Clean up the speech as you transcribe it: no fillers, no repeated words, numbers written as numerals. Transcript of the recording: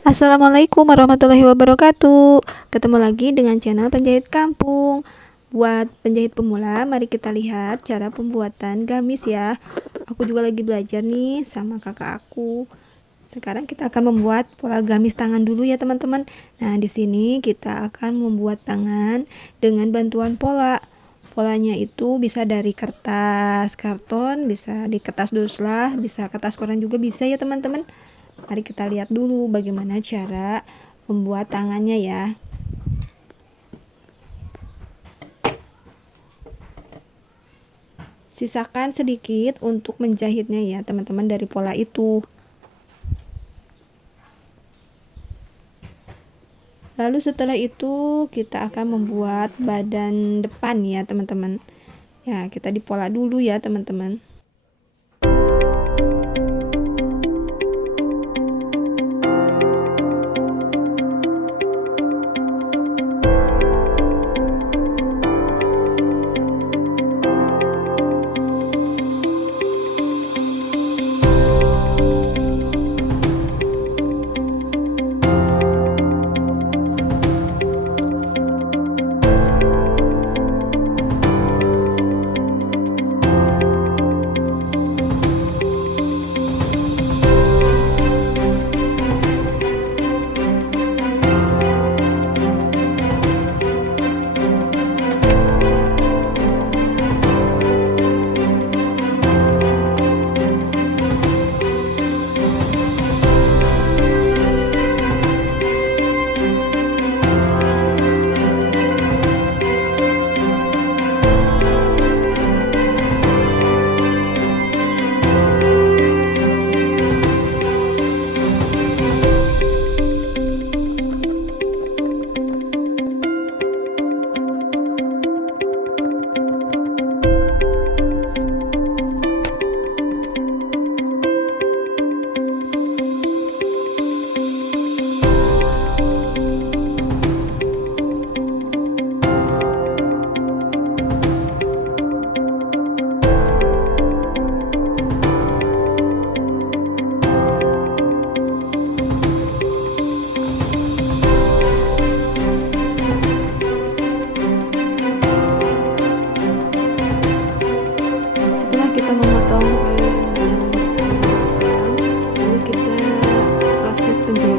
Assalamualaikum warahmatullahi wabarakatuh. Ketemu lagi dengan channel Penjahit Kampung. Buat penjahit pemula, mari kita lihat cara pembuatan gamis ya. Aku juga lagi belajar nih sama kakak aku. Sekarang kita akan membuat pola gamis tangan dulu ya teman-teman. Nah, di sini kita akan membuat tangan dengan bantuan pola. Polanya itu bisa dari kertas karton, bisa di kertas duslah, bisa kertas koran juga bisa ya teman-teman. Mari kita lihat dulu bagaimana cara membuat tangannya ya. Sisakan sedikit untuk menjahitnya ya teman-teman dari pola itu. Lalu setelah itu kita akan membuat badan depan ya teman-teman. Ya, kita dipola dulu ya teman-teman. Setelah kita memotong kain yang belakang, lalu kita proses penjahitan